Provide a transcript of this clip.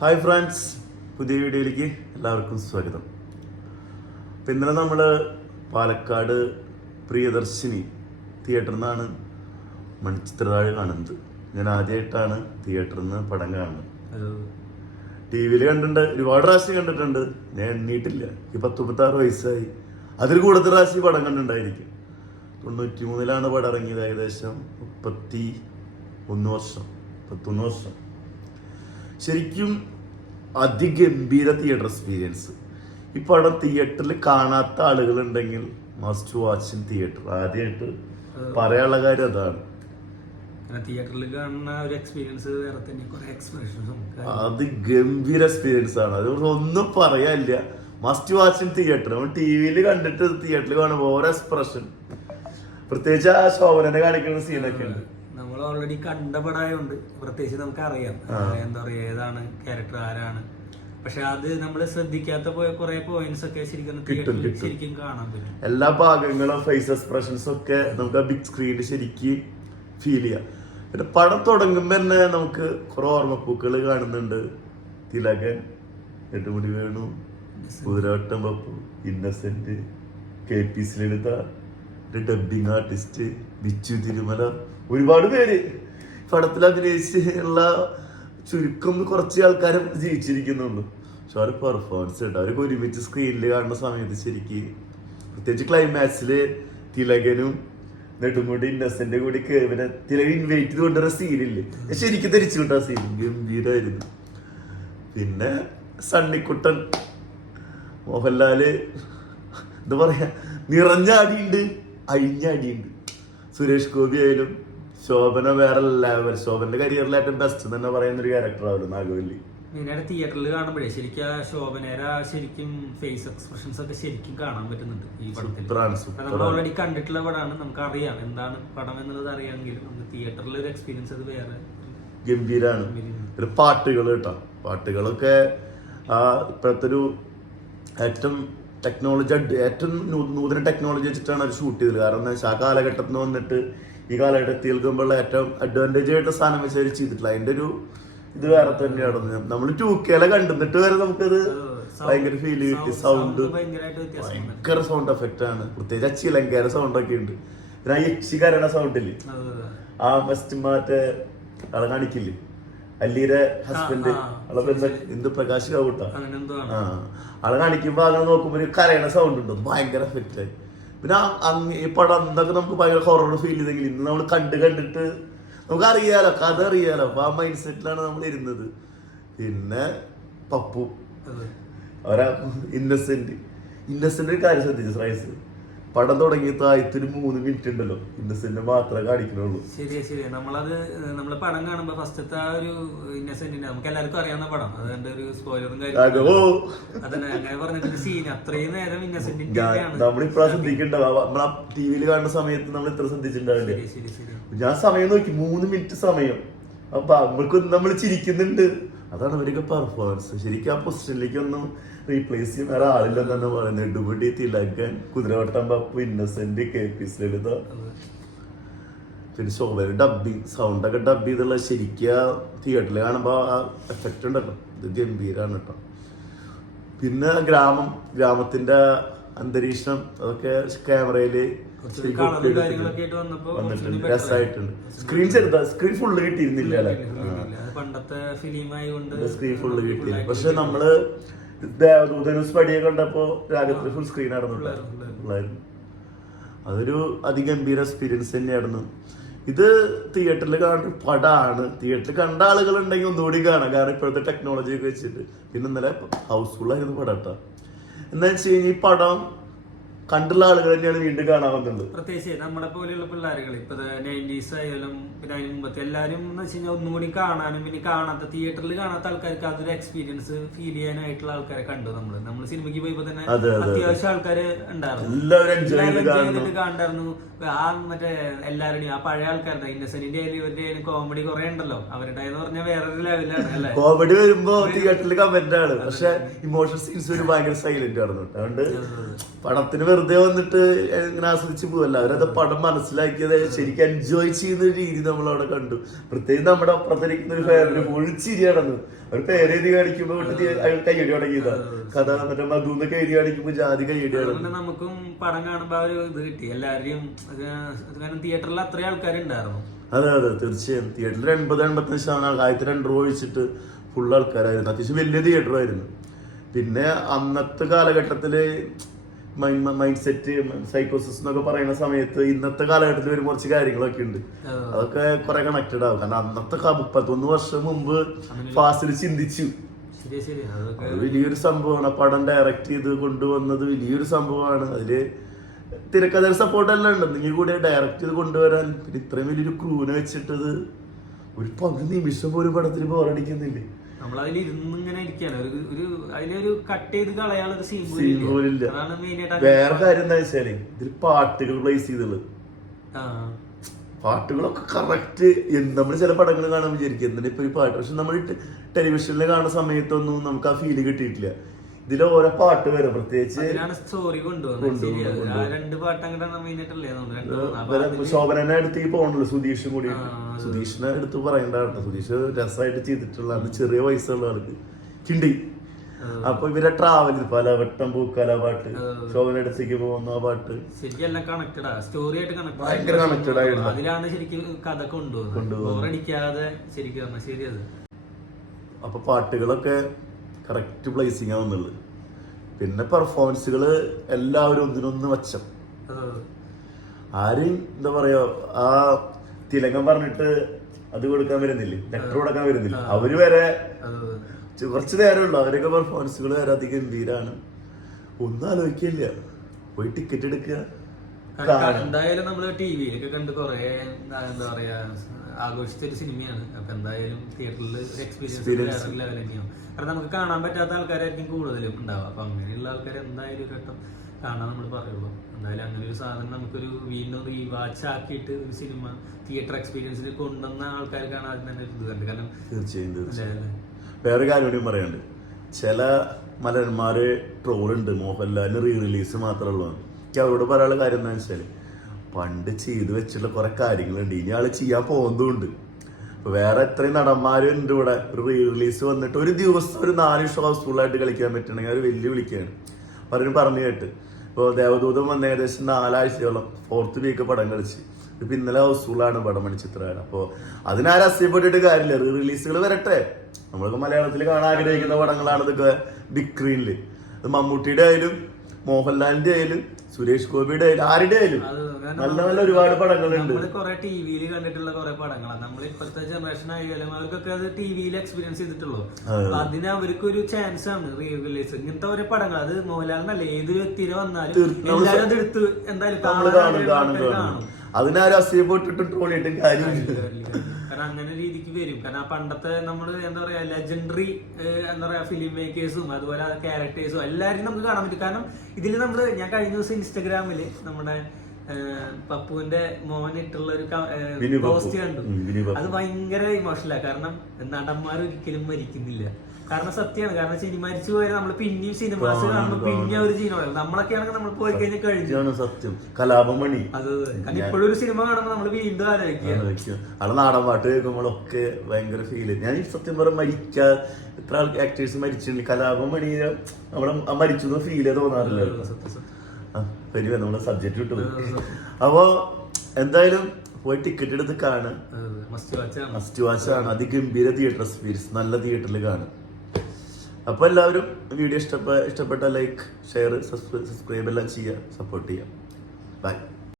Hi friends, പുതിയ വീഡിയോയിലേക്ക് എല്ലാവർക്കും സ്വാഗതം. അപ്പം ഇന്നലെ നമ്മൾ പാലക്കാട് പ്രിയദർശിനി തിയേറ്ററിൽ നിന്നാണ് മണിച്ചിത്രത്താഴ് കാണുന്നത്. ഞാൻ ആദ്യമായിട്ടാണ് തിയേറ്ററിൽ നിന്ന് പടം കാണുന്നത്. ടി വിയിൽ കണ്ടിട്ടുണ്ട്, ഒരുപാട് പ്രാവശ്യം കണ്ടിട്ടുണ്ട്. ഞാൻ എണ്ണീട്ടില്ല. ഈ 36 വയസ്സായി. അതിൽ കൂടുതൽ പ്രാവശ്യം പടം കണ്ടിട്ടുണ്ടായിരിക്കും. 93 പടം ഇറങ്ങിയത്. ഏകദേശം 31 വർഷം. ശരിക്കും അതിഗംഭീര തിയേറ്റർ എക്സ്പീരിയൻസ്. ഈ പടം തിയേറ്ററിൽ കാണാത്ത ആളുകളുണ്ടെങ്കിൽ മസ്റ്റ് വാച്ച് ഇൻ തിയേറ്റർ. ആദ്യമായിട്ട് പറയാനുള്ള കാര്യം അതാണ്. തിയേറ്ററിൽ കാണുന്ന ഒരു എക്സ്പീരിയൻസ് വേറെ തന്നെ. കുറെ എക്സ്പ്രഷൻസും അത് ഗംഭീര എക്സ്പീരിയൻസ് ആണ്. അത് ഒന്നും പറയാനില്ല. Must watch in theatre. നമ്മൾ ടി വിയിൽ കണ്ടിട്ട് തിയേറ്ററിൽ കാണുമ്പോൾ ഓരോ എക്സ്പ്രഷൻ, പ്രത്യേകിച്ച് ആ ശോഭനനെ കാണിക്കുന്ന സീനൊക്കെ ഉണ്ട്. നമ്മൾ ഓൾറെഡി കണ്ട പടമായോണ്ട് പ്രത്യേകിച്ച് നമുക്ക് അറിയാം എന്താ പറയാ ഏതാണ് ക്യാരക്ടർ, ആരാണ്. പക്ഷെ അത് നമ്മൾ ശ്രദ്ധിക്കാത്ത കുറെ പോയിന്റ്സ് ഒക്കെ ശരിക്കും കാണാൻ പറ്റും. എല്ലാ ഭാഗങ്ങളും ഫേസ് എക്സ്പ്രഷൻസ് ഒക്കെ നമുക്ക് ആ ബിഗ് സ്ക്രീനിൽ ശരിക്കും ഫീൽ ചെയ്യാം. പിന്നെ പടം തുടങ്ങുമ്പോൾ തന്നെ നമുക്ക് കുറെ ഓർമ്മപ്പൂക്കൾ കാണുന്നുണ്ട്. തിലകൻ, നെടുമുടി വേണു, കുതിരവട്ടം പപ്പു, ഇന്നസെന്റ്, KP ലളിത, ഡബ്ബിംഗ് ആർട്ടിസ്റ്റ് ബിച്ചു തിരുമല, ഒരുപാട് പേര് പടത്തിൽ അഭിനയിച്ചുള്ള ചുരുക്കം കുറച്ച് ആൾക്കാരും ജീവിച്ചിരിക്കുന്നുള്ളൂ. പക്ഷെ അവർ പെർഫോമൻസ് ഉണ്ട്. അവർക്ക് ഒരുമിച്ച് സ്ക്രീനിൽ കാണുന്ന സമയത്ത് ശരിക്കും, പ്രത്യേകിച്ച് ക്ലൈമാക്സില് തിലകനും നെടുമുടി ഇന്നസെന്റ് കൂടി പിന്നെ തിലകൻ ഇൻവൈറ്റ് ചെയ്ത് കൊണ്ടുവരുന്ന സീനില്ലേ, ശരിക്കും ധരിച്ചു കിട്ടാ സീൻ ഗംഭീരമായിരുന്നു. പിന്നെ സണ്ണിക്കുട്ടൻ, മോഹൻലാല്, എന്താ പറയാ, നിറഞ്ഞ അടിയുണ്ട്, അഴിഞ്ഞ അടിയുണ്ട്. സുരേഷ് ഗോപി ആയാലും ശോഭന വേറെ ലെവൽ. ശോഭന്റെ കരിയറിൽ ഏറ്റവും ബെസ്റ്റ് തന്നെ പറയുന്ന ഒരു ക്യാരക്ടറാണ് നാഗവല്ലി. മെയിനായിട്ട് തിയേറ്ററിൽ കാണുമ്പോഴേ ശരിക്കും ആ ശോഭനേരെ ശരിക്കും ഫേസ് എക്സ്പ്രഷൻസ് ഒക്കെ ശരിക്കും കാണാൻ പറ്റുന്നുണ്ട് ഈ പടത്തിൽ. നമ്മൾ ഓൾറെഡി കണ്ടിട്ടുള്ള പടമാണ്, നമുക്ക് അറിയാം എന്താണ് പടം എന്നുള്ളത് അറിയാമെങ്കിലും നമുക്ക് തിയേറ്ററിൽ ഒരു എക്സ്പീരിയൻസ് അത് വേറെ ഗംഭീരാണ്. ഒരു പാട്ടുകൾ കേട്ടോ, പാട്ടുകളൊക്കെ ഇപ്പോഴത്തെ ഒരു ഏറ്റവും നൂതന ടെക്നോളജി വെച്ചിട്ടാണ് അവർ ഷൂട്ട് ചെയ്തത്. കാരണം എന്താ വെച്ചാൽ ആ കാലഘട്ടത്തിൽ നിന്ന് വന്നിട്ട് ഈ കാലഘട്ടത്തിൽ കേൾക്കുമ്പോഴുള്ള ഏറ്റവും അഡ്വാൻറ്റേജ് ആയിട്ട് സാധനം വെച്ച് അവർ ചെയ്തിട്ടില്ല. അതിന്റെ ഒരു ഇത് വേറെ തന്നെയാണ്. നമ്മൾ 2K കണ്ടിട്ട് വരെ നമുക്കത് ഭയങ്കര ഫീൽ കിട്ടി. സൗണ്ട് ഭയങ്കര സൗണ്ട് എഫക്റ്റ് ആണ്. പ്രത്യേകിച്ച് ആ ചിലങ്കര സൗണ്ട് ഒക്കെ ഉണ്ട്. പിന്നെ ആ യക്ഷികരണ സൗണ്ടില്ലേ, ആ മസ്റ്റ് മറ്റേ ആളെ കാണിക്കില്ലേ, അല്ലീരെ ഹസ്ബൻഡ്, എന്ത് പ്രകാശ് കൗട്ട, ആളെ കാണിക്കുമ്പോ അങ്ങനെ നോക്കുമ്പോ ഒരു കരയണ സൗണ്ട് ഉണ്ട്. ഭയങ്കര എഫക്റ്റ് ആയി. പിന്നെ ഈ പടം എന്തൊക്കെ നമുക്ക് ഭയങ്കര ഹൊറർ ഫീൽ ചെയ്തെങ്കിൽ ഇന്ന് നമ്മൾ കണ്ടിട്ട് നമുക്ക് അറിയാലോ, കഥ അറിയാലോ. അപ്പൊ ആ മൈൻഡ് സെറ്റിലാണ് നമ്മൾ ഇരുന്നത്. പിന്നെ പപ്പു, ഇന്നസെന്റ് ഒരു കാര്യം ശ്രദ്ധിച്ചു ശ്രേയസ്, പടം തുടങ്ങിയിട്ട് ആദ്യത്തെ 3 മിനിറ്റ് ഉണ്ടല്ലോ ഇന്നസെന്റ് മാത്രമേ കാണിക്കുന്നുള്ളൂ. ശരിയാ. നമ്മള് പടം കാണുമ്പോ ഫസ്റ്റത്തെ ആ ഒരു ഇന്നസെന്റിന്റെ നമുക്ക് എല്ലാവർക്കും അറിയാവുന്ന പടം, അതുകൊണ്ട് ഒരു സ്പോയിലറും കാര്യങ്ങളും അതന്നെ അങ്ങനെ പറഞ്ഞിട്ട് സീൻ അത്രയും നേരം ഇന്നസെന്റിന്റെ നമ്മളിപ്പോ ശ്രദ്ധിക്കണ്ടാവും. നമ്മളാ ടിവിയിൽ കാണുന്ന സമയത്ത് നമ്മൾ ഇത്ര ശ്രദ്ധിച്ചിട്ടുണ്ടാവില്ല. ഞാൻ സമയം നോക്കി 3 മിനിറ്റ് സമയം. അപ്പൊ നമ്മൾ ചിരിക്കുന്നുണ്ട്. അതാണ് അവരൊക്കെ പെർഫോമൻസ്. ശരിക്കും ആ പൊസിഷനിലേക്ക് ഒന്നും റീപ്ലേസ് ചെയ്യാൻ വേറെ ആളില്ലെന്ന് തന്നെ പറയുന്നത്. നെടുമുടി, തിലകൻ, കുതിരവട്ടം പപ്പു, ഇന്നസെന്റ്, KP ലളിത, പിന്നെ ശോഭന ഡബിങ് സൗണ്ടൊക്കെ ഡബ് ചെയ്തുള്ള ശരിക്കും തിയേറ്ററിൽ കാണുമ്പോ ആ എഫക്റ്റ് ഉണ്ടല്ലോ, ഇത് ഗംഭീരാണ് കേട്ടോ. പിന്നെ ഗ്രാമത്തിന്റെ അന്തരീക്ഷം അതൊക്കെ ക്യാമറയില് വന്നിട്ടുണ്ട്, രസമായിട്ടുണ്ട്. സ്ക്രീൻ ഫുള്ള് കിട്ടിയിരുന്നില്ല അല്ലെ, സ്ക്രീൻ ഫുള്ള് കിട്ടിയില്ല. പക്ഷെ നമ്മള് ധനുഷ് പടിയെ കണ്ടപ്പോ രാഗത്തിൽ ഫുൾ സ്ക്രീൻ ആയിരുന്നു. അതൊരു അതിഗംഭീര എക്സ്പീരിയൻസ് തന്നെയായിരുന്നു. ഇത് തിയേറ്ററിൽ കാണുന്ന പടമാണ്. തിയേറ്ററിൽ കണ്ട ആളുകൾ ഉണ്ടെങ്കിൽ ഒന്നുകൂടി കാണാം, കാരണം ഇപ്പോഴത്തെ ടെക്നോളജി ഒക്കെ വെച്ചിട്ട്. പിന്നെ ഇന്നലെ ഹൗസ്ഫുൾ ആയിരുന്നു പടം കേട്ടോ. എന്താ വെച്ച് കഴിഞ്ഞാൽ ഈ പടം കണ്ടുള്ള ആളുകൾ തന്നെയാണ് വീണ്ടും കാണാവുന്നത്. പ്രത്യേകിച്ച് നമ്മളെ പോലെയുള്ള പിള്ളേരുകൾ ഇപ്പൊ 90s ആയാലും പിന്നെ അതിന് മുമ്പത്തെ എല്ലാരും എന്ന് വെച്ച് കഴിഞ്ഞാൽ ഒന്നും കൂടി കാണാനും പിന്നെ കാണാത്ത തിയേറ്ററിൽ കാണാത്ത ആൾക്കാർക്ക് അതൊരു എക്സ്പീരിയൻസ് ഫീൽ ചെയ്യാനായിട്ടുള്ള ആൾക്കാരെ കണ്ടു. നമ്മള് സിനിമയ്ക്ക് പോയപ്പോ തന്നെ അത്യാവശ്യം ആൾക്കാര് ഉണ്ടായിരുന്നു, കണ്ടായിരുന്നു. ആ മറ്റേ എല്ലാവരുടെയും ആ പഴയ ആൾക്കാരുടെ ഇന്നസെന്റിന്റെ ഇവരുടെ കോമഡി കുറെ ഉണ്ടല്ലോ, അവരുടെ എന്ന് പറഞ്ഞാൽ വേറൊരു ലെവലാണ് അല്ലേ. കോമഡി വരുമ്പോ തിയേറ്ററിൽ കമന്റ് ആണ്, പക്ഷെ ഇമോഷണൽ സീൻസ് ഭയങ്കര സൈലന്റ് ആണ്. അതുകൊണ്ട് പടത്തിന് വെറുതെ വന്നിട്ട് ഇങ്ങനെ ആസ്വദിച്ച് പോവല്ല, അവരത് പടം മനസ്സിലാക്കിയത് ശരിക്കും എൻജോയ് ചെയ്യുന്ന ഒരു രീതി നമ്മൾ അവിടെ കണ്ടു. പ്രത്യേകിച്ച് നമ്മുടെ അപ്പുറത്തിരിക്കുന്ന ഒരു ഫാമിലി ഫുൾ ചിരി നടന്നു. ഒരു പേരെഴുതി കാണിക്കുമ്പോ അയാൾ കയ്യടി തുടങ്ങിയതാ. കഥ മറ്റേ മധുന്നൊക്കെ എഴുതി കാണിക്കുമ്പോ ജാതി കയ്യടി നടന്നു. നമുക്കും പടം കാണുമ്പോ ഒരു ഇത് കിട്ടി. എല്ലാവരെയും തിയേറ്ററിൽ അത്രയും ആൾക്കാരുണ്ടായിരുന്നു. അതെ അതെ തീർച്ചയായും. തിയേറ്ററിൽ 80-85% ആദ്യത്തെ 2 റോ ഒഴിച്ചിട്ട് ഫുൾ ആൾക്കാരായിരുന്നു. അത്യാവശ്യം വലിയ തിയേറ്ററായിരുന്നു. പിന്നെ അന്നത്തെ കാലഘട്ടത്തില് മൈൻഡ് സെറ്റ് സൈക്കോസിസ് എന്നൊക്കെ പറയുന്ന സമയത്ത് ഇന്നത്തെ കാലഘട്ടത്തിൽ വരുന്ന കുറച്ച് കാര്യങ്ങളൊക്കെ ഉണ്ട്. അതൊക്കെ കുറെ കണക്റ്റഡ് ആവും. കാരണം അന്നത്തെ 31 വർഷം മുമ്പ് ഫാസിൽ ചിന്തിച്ചു. അത് വലിയൊരു സംഭവമാണ്. പടം ഡയറക്റ്റ് ചെയ്ത് കൊണ്ടുവന്നത് വലിയൊരു സംഭവമാണ്. അതില് തിരക്കഥ സപ്പോർട്ട് എല്ലാം ഉണ്ട്. നിങ്ങൾ കൂടെ ഡയറക്റ്റ് ചെയ്ത് കൊണ്ടുവരാൻ പിന്നെ ഇത്രയും വലിയൊരു ക്രൂവിനെ വെച്ചിട്ടത് ഒരു 10 നിമിഷം പോലും പടത്തിന് ബോറടിക്കുന്നില്ലേ. നമ്മളതിൽ ഇരുന്നിങ്ങനെ ഇരിക്കാണ്. ഒരു അതിലൊരു കട്ട് ചെയ്ത് കളയാനുള്ള സീൻ പോലില്ല. വേറെ കാര്യം എന്താ വെച്ചാല് ഇതിൽ പാട്ടുകൾ പ്ലേസ് ചെയ്തുള്ളത്, പാട്ടുകളൊക്കെ കറക്റ്റ്. നമ്മൾ ചില പടങ്ങൾ കാണാൻ വിചാരിക്കും എന്തിനാ ഇപ്പൊ ഈ പാട്ട്, പക്ഷെ നമ്മൾ ടെലിവിഷനിൽ കാണുന്ന സമയത്തൊന്നും നമുക്ക് ആ ഫീല് കിട്ടിയിട്ടില്ല. ഇതിൽ ഓരോ പാട്ട് വരും പ്രത്യേകിച്ച് സ്റ്റോറി ശോഭനെ അടുത്തേക്ക് പോകണല്ലോ, സുധീഷും കൂടി. സുധീഷിനെ എടുത്ത് പറയണ്ടാട്ടോ, സുധീഷ് രസമായിട്ട് ചെയ്തിട്ടുള്ള ചെറിയ വയസ്സുള്ള ആൾക്ക് കിണ്ടി. അപ്പൊ ഇവരെ ട്രാവൽ പലവട്ടം പൂക്കാല പാട്ട്, ശോഭന അടുത്തേക്ക് പോകുന്ന ആ പാട്ട് ശരിക്കും കണക്റ്റഡാ, സ്റ്റോറി ആയിട്ട് ഭയങ്കര കണക്റ്റഡ് ആയിരുന്നു. അതിലാണ് ശരിക്കും കഥ കൊണ്ടുപോകാതെ ശരിക്കും ശരിയത്. അപ്പൊ പാട്ടുകളൊക്കെ കറക്റ്റ് പ്ലേസിങ് ആവുന്നുള്ളു. പിന്നെ പെർഫോമൻസുകള് എല്ലാവരും ഒന്നിനൊന്ന് വച്ചം. ആരും എന്താ പറയാ ആ തിലകം പറഞ്ഞിട്ട് അത് കൊടുക്കാൻ വരുന്നില്ലേ, ലെറ്റർ കൊടുക്കാൻ വരുന്നില്ല. അവര് വരെ കുറച്ച് നേരമുള്ളൂ. അവരൊക്കെ പെർഫോമൻസുകൾ വരെ അധികം ഗംഭീരാണ്. ഒന്നും ആലോചിക്കില്ല, പോയി ടിക്കറ്റ് എടുക്കുക. എന്തായാലും നമ്മള് ടിവിയിലൊക്കെ കണ്ട് കൊറേ എന്താ പറയാ ആഘോഷിച്ചൊരു സിനിമയാണ്. അപ്പൊ എന്തായാലും തിയേറ്ററിൽ എക്സ്പീരിയൻസ് വേറെ ലെവൽ തന്നെയാണ്. കാരണം നമുക്ക് കാണാൻ പറ്റാത്ത ആൾക്കാരായിരിക്കും കൂടുതലും ഉണ്ടാവുക. അപ്പൊ അങ്ങനെയുള്ള ആൾക്കാർ എന്തായാലും ഒരു ഘട്ടം കാണാൻ നമ്മൾ പറയുള്ളൂ. എന്തായാലും അങ്ങനെ ഒരു സാധനം നമുക്കൊരു വീണ്ടും റീവാച്ച് ആക്കിയിട്ട് ഒരു സിനിമ തിയേറ്റർ എക്സ്പീരിയൻസിൽ കൊണ്ടുവന്ന ആൾക്കാർക്കാണ് ആദ്യം തന്നെ ഇത് കണ്ടത്. കാരണം തീർച്ചയായും വേറെ കാര്യം കൂടി പറയാനുണ്ട്. ചില മലന്മാര് ട്രോളുണ്ട് മോഹൻലാലിന് റീ റിലീസ് മാത്രമുള്ളൂ. എനിക്ക് അവരോട് പറയാനുള്ള കാര്യം എന്താ വെച്ചാല് പണ്ട് ചെയ്തു വെച്ചിട്ടുള്ള കുറെ കാര്യങ്ങളുണ്ട്, ഇനി ആള് ചെയ്യാൻ പോകുന്നുണ്ട്. ഇപ്പൊ വേറെ എത്രയും നടന്മാരുണ്ട് ഇവിടെ. ഒരു റീ റിലീസ് വന്നിട്ട് ഒരു ദിവസം ഒരു 4 ഷോ ഹൗസ്ഫുള്ളായിട്ട് കളിക്കാൻ പറ്റണമെങ്കിൽ അവർ വെല്ലുവിളിക്കുകയാണ്. പലരും പറഞ്ഞു കേട്ട്. ഇപ്പോൾ ദേവദൂതം വന്ന ഏകദേശം 4 ആഴ്ചയോളം 4th വീക്ക് പടം കളിച്ച്. ഇപ്പൊ ഇന്നലെ ഹൗസ്ഫുള്ളാണ് പടം മണിച്ചിത്രമാണ്. അപ്പോൾ അതിനാരും അസ്യപ്പെട്ടിട്ട് കാര്യമില്ല. റീ റിലീസുകൾ വരട്ടെ. നമ്മളൊക്കെ മലയാളത്തിൽ കാണാൻ ആഗ്രഹിക്കുന്ന പടങ്ങളാണ് ഇതൊക്കെ ബിഗ് സ്ക്രീനിൽ. അത് മമ്മൂട്ടിയുടെ ആയാലും മോഹൻലാലിന്റെ ആയാലും സുരേഷ് ഗോപിയുടെ ആയാലും ആരുടെ ആയാലും നല്ല നല്ല ഒരുപാട് പടങ്ങളുണ്ട്. കുറെ ടിവിയിൽ കണ്ടിട്ടുള്ള കുറെ പടങ്ങളാണ്. നമ്മൾ ഇപ്പോഴത്തെ ജനറേഷൻ ആയാലും അവർക്കൊക്കെ അത് ടിവിയിൽ എക്സ്പീരിയൻസ് ചെയ്തിട്ടുള്ളൂ. അതിന് അവർക്കൊരു ചാൻസ് ആണ് റീ റിലീസ്. ഇങ്ങനത്തെ ഓരോ പടങ്ങൾ അത് മോഹൻലാലിനല്ല ഏതൊരു വ്യക്തിനെ വന്നാലും എല്ലാവരും അത് എടുത്ത് എന്തായാലും കാണും. അതിനാരും അസൂയപ്പെട്ടിട്ട് ട്രോളിയിട്ടും കാര്യമില്ല. കാരണം അങ്ങനെ രീതിക്ക് വരും. കാരണം പണ്ടത്തെ നമ്മള് എന്താ പറയാ ലെജൻഡറി എന്താ പറയാ ഫിലിം മേക്കേഴ്സും അതുപോലെ ക്യാരക്ടേഴ്സും എല്ലാവരും നമുക്ക് കാണാൻ പറ്റും. കാരണം ഇതിൽ നമ്മള് ഞാൻ കഴിഞ്ഞ ദിവസം ഇൻസ്റ്റഗ്രാമില് നമ്മുടെ പപ്പുവിന്റെ മോൻ ഇട്ടുള്ള ഒരു പോസ്റ്റ് കണ്ടു. അത് ഭയങ്കര ഇമോഷണലാണ്. കാരണം നടന്മാർ ഒരിക്കലും മരിക്കുന്നില്ല. കാരണം സത്യമാണ്. കാരണം സിനിമ മരിച്ചു പോയാൽ നമ്മൾ പിന്നെയും സിനിമാസ് കാണുമ്പോൾ പിന്നെ ഒരു ചെയ്യുന്ന നമ്മളൊക്കെ ആണെങ്കിൽ നമ്മൾ പോയി കഴിഞ്ഞാൽ കഴിഞ്ഞു. സത്യം. കലാപമണി അത് കാരണം ഇപ്പോഴും ഒരു സിനിമ കാണുമ്പോൾ നമ്മൾ വീണ്ടും ആലോചിക്കുക. അവിടെ നാടൻ പാട്ട് കേൾക്കുമ്പോഴൊക്കെ ഭയങ്കര ഫീല്. ഞാൻ ഈ സത്യം പറഞ്ഞ എത്ര ആക്ടേഴ്സ് മരിച്ചിട്ടുണ്ട്. കലാപമണി നമ്മളെ മരിച്ചു ഫീല് തോന്നാറില്ലല്ലോ. നമ്മളെ സബ്ജക്ട് വിട്ടു. അപ്പോ എന്തായാലും പോയി ടിക്കറ്റ് എടുത്ത് കാണുക. മസ്റ്റ് വാച്ച് ആണ്. അതിഗംഭീര തിയേറ്റർ എക്സ്പീരിയൻസ്. നല്ല തിയേറ്ററിൽ കാണും. അപ്പോൾ എല്ലാവരും വീഡിയോ ഇഷ്ടപ്പെട്ട ലൈക്ക്, ഷെയർ, സബ്സ്ക്രൈബ് എല്ലാം ചെയ്യുക, സപ്പോർട്ട് ചെയ്യുക. ബൈ.